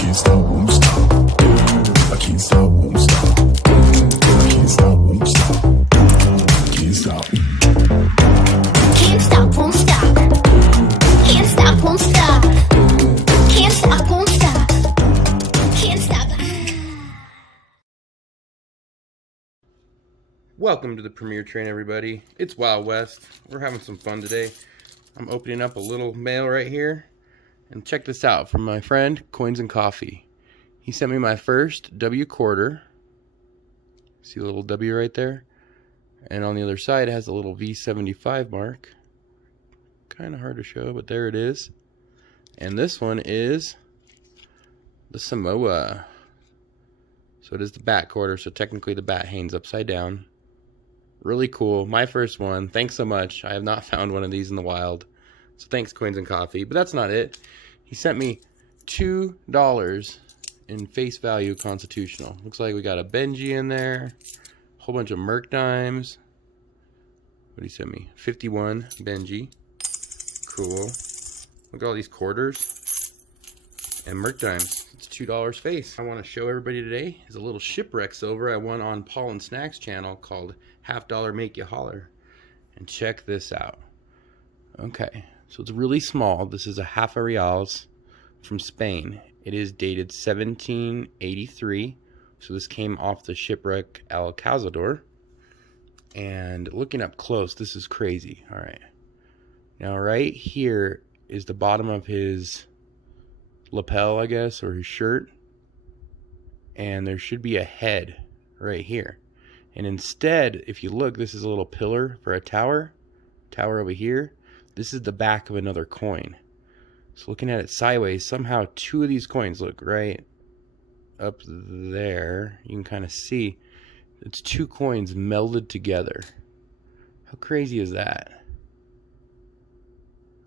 can't stop, won't stop. I can't stop, won't stop. I can't stop, won't stop. Can't stop. Can't stop, won't stop. Can't stop, won't stop. Can't stop, won't stop. Can't stop. Welcome to the Premier Train, everybody. It's Wild West. We're having some fun today. I'm opening up a little mail right here. And check this out from my friend, Coins and Coffee. He sent me my first W quarter. See the little W right there? And on the other side it has a little V75 mark. Kind of hard to show, but there it is. And this one is the Samoa. So it is the bat quarter, so technically the bat hangs upside down. Really cool. My first one. Thanks so much. I have not found one of these in the wild. So thanks, Coins and Coffee. But that's not it. He sent me $2 in face value constitutional. Looks like we got a Benji in there. A whole bunch of Merc dimes. What did he send me? 51 Benji. Cool. Look at all these quarters. And Merc dimes. It's $2 face. I want to show everybody today is a little Shipwreck Silver I won on Paul and Snax channel called HalfDolla MakeYouHolla. And check this out. Okay, so it's really small. This is a half a reals from Spain. It is dated 1783. So this came off the Shipwreck Cazador. And looking up close, this is crazy. All right. Now right here is the bottom of his lapel, I guess, or his shirt. And there should be a head right here. And instead, if you look, this is a little pillar for a tower over here. This is the back of another coin. So looking at it sideways, somehow two of these coins look right up there. You can kind of see it's two coins melded together. How crazy is that?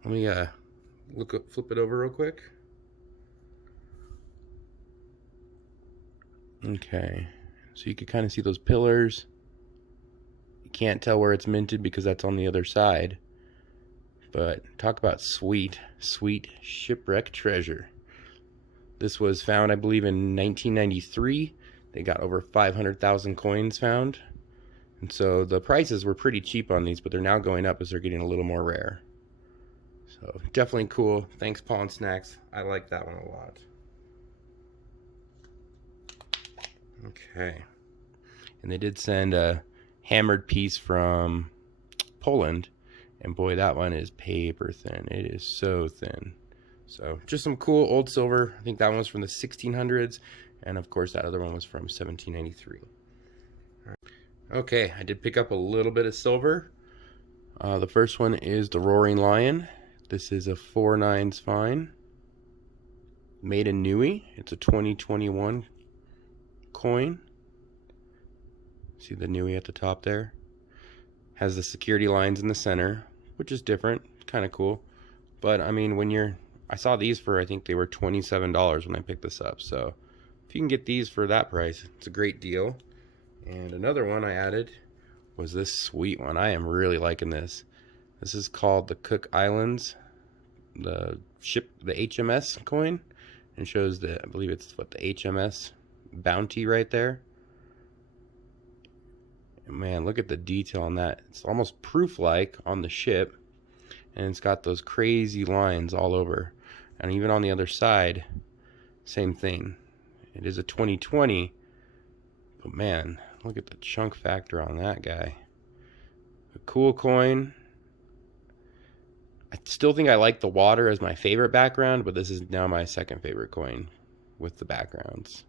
Let me flip it over real quick. Okay, so you can kind of see those pillars. You can't tell where it's minted because that's on the other side. But talk about sweet, sweet shipwreck treasure. This was found, I believe, in 1993. They got over 500,000 coins found. And so the prices were pretty cheap on these, but they're now going up as they're getting a little more rare. So definitely cool. Thanks, Paul and Snax. I like that one a lot. Okay. And they did send a hammered piece from Poland. And boy, that one is paper thin. It is so thin. So just some cool old silver. I think that one was from the 1600s. And of course, that other one was from 1793. Right. Okay, I did pick up a little bit of silver. The first one is the Roaring Lion. This is a 4/9 fine. Made in Nui. It's a 2021 coin. See the Nui at the top there? Has the security lines in the center, which is different, kind of cool. But I mean, I saw these for, I think they were $27 when I picked this up. So if you can get these for that price, it's a great deal. And another one I added was this sweet one. I am really liking this. This is called the Cook Islands, the HMS coin, and shows the, I believe it's what, the HMS bounty right there. Man, look at the detail on that. It's almost proof-like on the ship, and it's got those crazy lines all over. And even on the other side, same thing. It is a 2020, but man, look at the chunk factor on that guy. A cool coin. I still think I like the water as my favorite background, but this is now my second favorite coin with the backgrounds.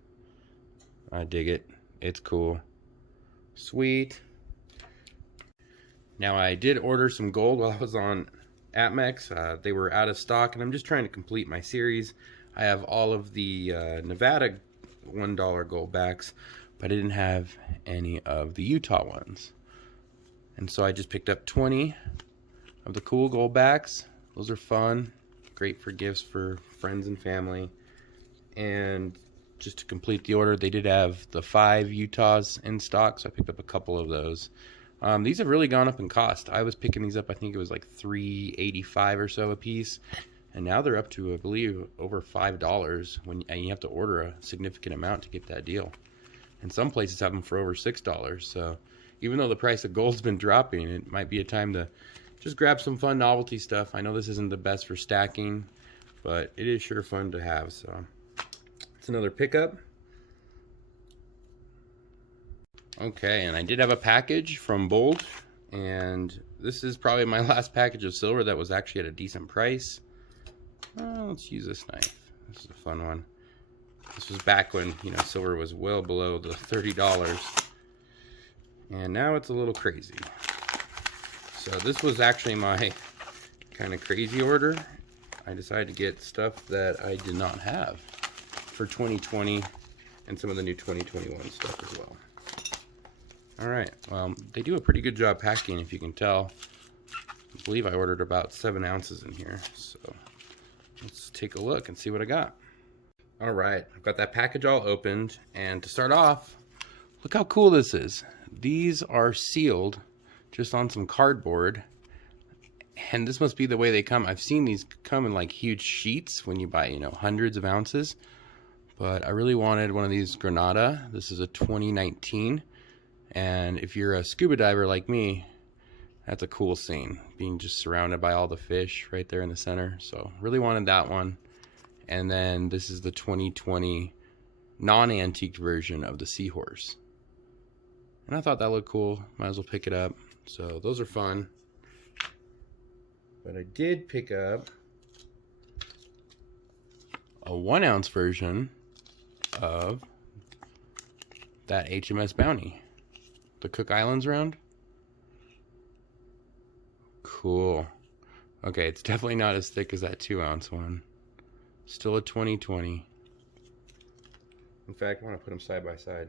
I dig it. It's cool. Sweet. Now I did order some gold while I was on Atmex. They were out of stock, and I'm just trying to complete my series. I have all of the Nevada $1 gold backs, but I didn't have any of the Utah ones. And so I just picked up 20 of the cool gold backs. Those are fun. Great for gifts for friends and family. And just to complete the order, they did have the 5 Utahs in stock, so I picked up a couple of those. These have really gone up in cost. I was picking these up, I think it was like $3.85 or so a piece, And now they're up to, I believe, over $5 and you have to order a significant amount to get that deal. And some places have them for over $6. So even though the price of gold's been dropping, it might be a time to just grab some fun novelty stuff. I know this isn't the best for stacking, but it is sure fun to have. So it's another pickup. Okay, and I did have a package from Bold, and this is probably my last package of silver that was actually at a decent price. Let's use this knife. This is a fun one. This was back when, you know, silver was well below the $30, and now it's a little crazy. So this was actually my kind of crazy order. I decided to get stuff that I did not have for 2020 and some of the new 2021 stuff as well. Alright, well, they do a pretty good job packing, if you can tell. I believe I ordered about 7 ounces in here, so let's take a look and see what I got. Alright, I've got that package all opened, and to start off, look how cool this is. These are sealed just on some cardboard, and this must be the way they come. I've seen these come in like huge sheets when you buy, you know, hundreds of ounces, but I really wanted one of these Granada. This is a 2019. And if you're a scuba diver like me, that's a cool scene, being just surrounded by all the fish right there in the center. So really wanted that one. And then this is the 2020 non-antique version of the Seahorse. And I thought that looked cool. Might as well pick it up. So those are fun. But I did pick up a 1 ounce version of that HMS Bounty. The Cook Islands round. Cool. Okay, it's definitely not as thick as that 2 ounce one. Still a 2020. In fact, I want to put them side by side.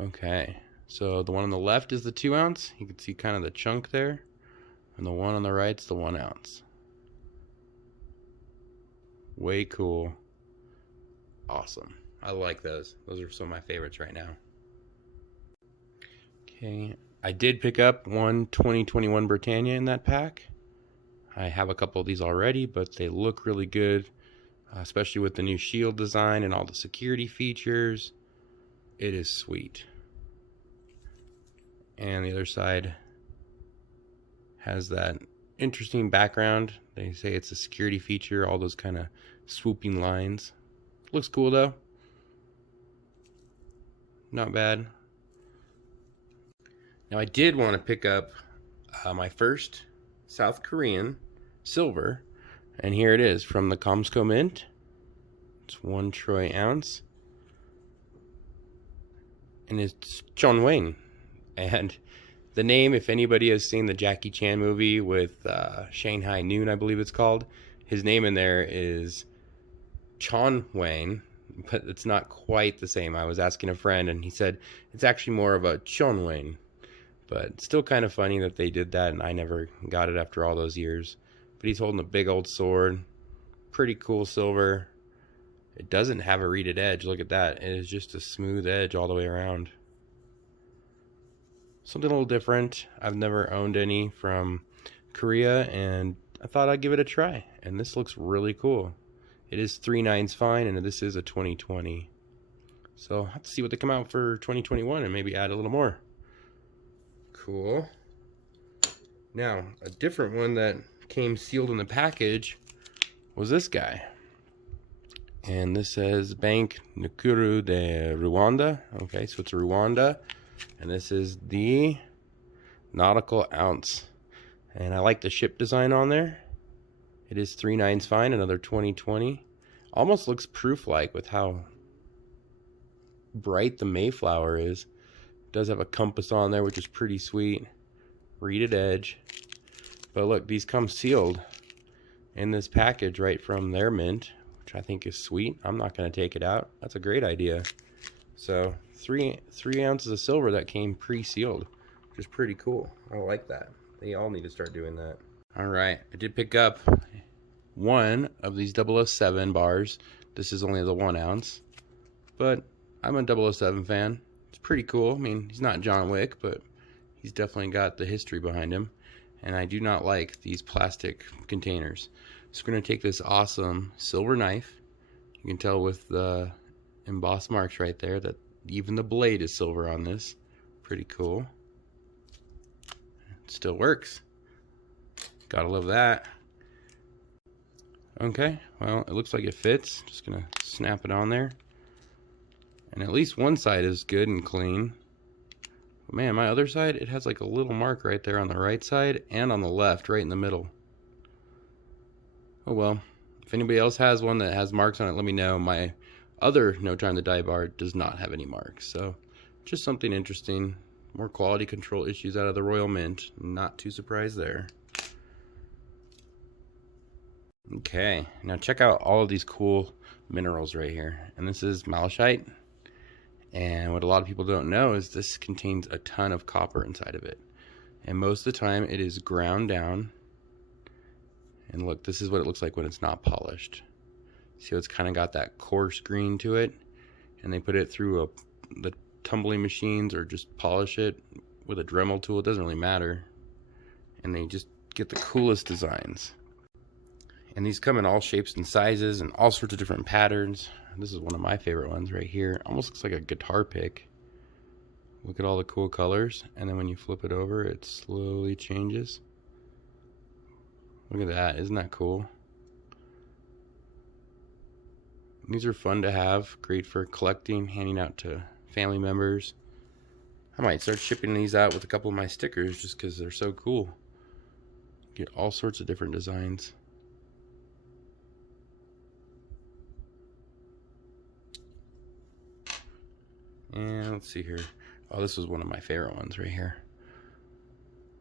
Okay, so the one on the left is the 2 ounce. You can see kind of the chunk there. And the one on the right's the 1 ounce. Way cool. Awesome. I like those. Those are some of my favorites right now. Okay, I did pick up one 2021 Britannia in that pack. I have a couple of these already, but they look really good, especially with the new shield design and all the security features. It is sweet. And the other side has that interesting background. They say it's a security feature, all those kind of swooping lines. Looks cool though. Not bad. Now I did want to pick up my first South Korean silver, and here it is from the Comsco Mint. It's 1 troy ounce, and it's John Wayne. And the name, if anybody has seen the Jackie Chan movie with Shanghai Noon, I believe it's called, his name in there is Chon Wayne, but it's not quite the same. I was asking a friend, and he said it's actually more of a Chon Wayne. But still kind of funny that they did that, and I never got it after all those years. But he's holding a big old sword. Pretty cool silver. It doesn't have a reeded edge. Look at that. It is just a smooth edge all the way around. Something a little different. I've never owned any from Korea, and I thought I'd give it a try. And this looks really cool. It is 3/9 fine, and this is a 2020. So I'll have to see what they come out for 2021 and maybe add a little more. Cool. Now, a different one that came sealed in the package was this guy. And this says Bank Nkuru de Rwanda. Okay, so it's Rwanda. And this is the nautical ounce. And I like the ship design on there. It is 3/9 fine, another 2020. Almost looks proof-like with how bright the Mayflower is. It does have a compass on there, which is pretty sweet. Reeded edge. But look, these come sealed in this package right from their mint, which I think is sweet. I'm not going to take it out. That's a great idea. So three ounces of silver that came pre-sealed, which is pretty cool. I like that. They all need to start doing that. All right, I did pick up one of these 007 bars. This is only the 1 ounce, but I'm a 007 fan. It's pretty cool. I mean, he's not John Wick, but He's definitely got the history behind him. And I do not like these plastic containers. So we're going to take this awesome silver knife. You can tell with the embossed marks right there that even the blade is silver on this. Pretty cool. It still works. Gotta love that. Okay, well, it looks like it fits. Just gonna snap it on there. And at least one side is good and clean. But man, my other side, it has like a little mark right there on the right side and on the left, right in the middle. Oh well. If anybody else has one that has marks on it, let me know. My other No Time to Die bar does not have any marks. So just something interesting. More quality control issues out of the Royal Mint. Not too surprised there. Okay, now check out all of these cool minerals right here. And this is malachite. And what a lot of people don't know is this contains a ton of copper inside of it. And most of the time it is ground down. And look, this is what it looks like when it's not polished. See how it's kind of got that coarse green to it? And they put it through the tumbling machines or just polish it with a Dremel tool. It doesn't really matter. And they just get the coolest designs. And these come in all shapes and sizes and all sorts of different patterns. This is one of my favorite ones right here. Almost looks like a guitar pick. Look at all the cool colors. And then when you flip it over, it slowly changes. Look at that. Isn't that cool? These are fun to have. Great for collecting, handing out to family members. I might start shipping these out with a couple of my stickers just because they're so cool. Get all sorts of different designs. And let's see here. Oh, this was one of my favorite ones right here.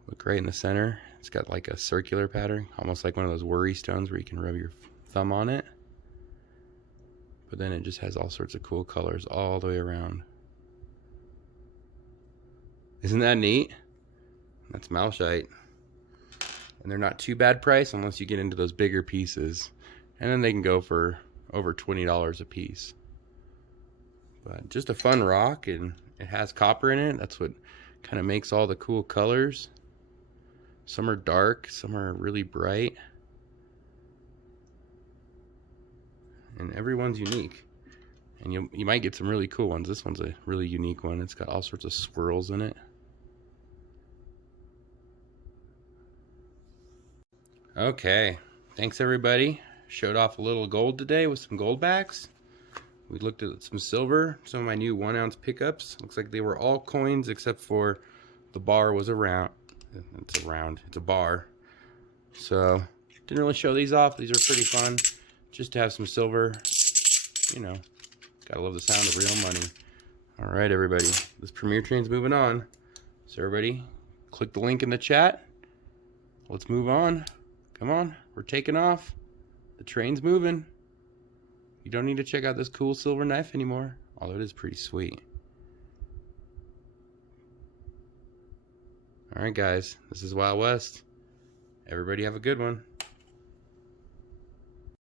Look right in the center. It's got like a circular pattern, almost like one of those worry stones where you can rub your thumb on it. But then it just has all sorts of cool colors all the way around. Isn't that neat? That's malachite. And they're not too bad price unless you get into those bigger pieces. And then they can go for over $20 a piece. But just a fun rock, and it has copper in it. That's what kind of makes all the cool colors. Some are dark, some are really bright. And everyone's unique. And you might get some really cool ones. This one's a really unique one. It's got all sorts of swirls in it. Okay, thanks everybody. Showed off a little gold today with some gold backs. We looked at some silver, some of my new 1 ounce pickups. Looks like they were all coins except for the bar was a round. It's a round, it's a bar. So, didn't really show these off. These are pretty fun. Just to have some silver, you know, gotta love the sound of real money. All right, everybody, this premiere train's moving on. So everybody, click the link in the chat. Let's move on. Come on, we're taking off. The train's moving. You don't need to check out this cool silver knife anymore, although it is pretty sweet. All right, guys, this is Wild West. Everybody have a good one.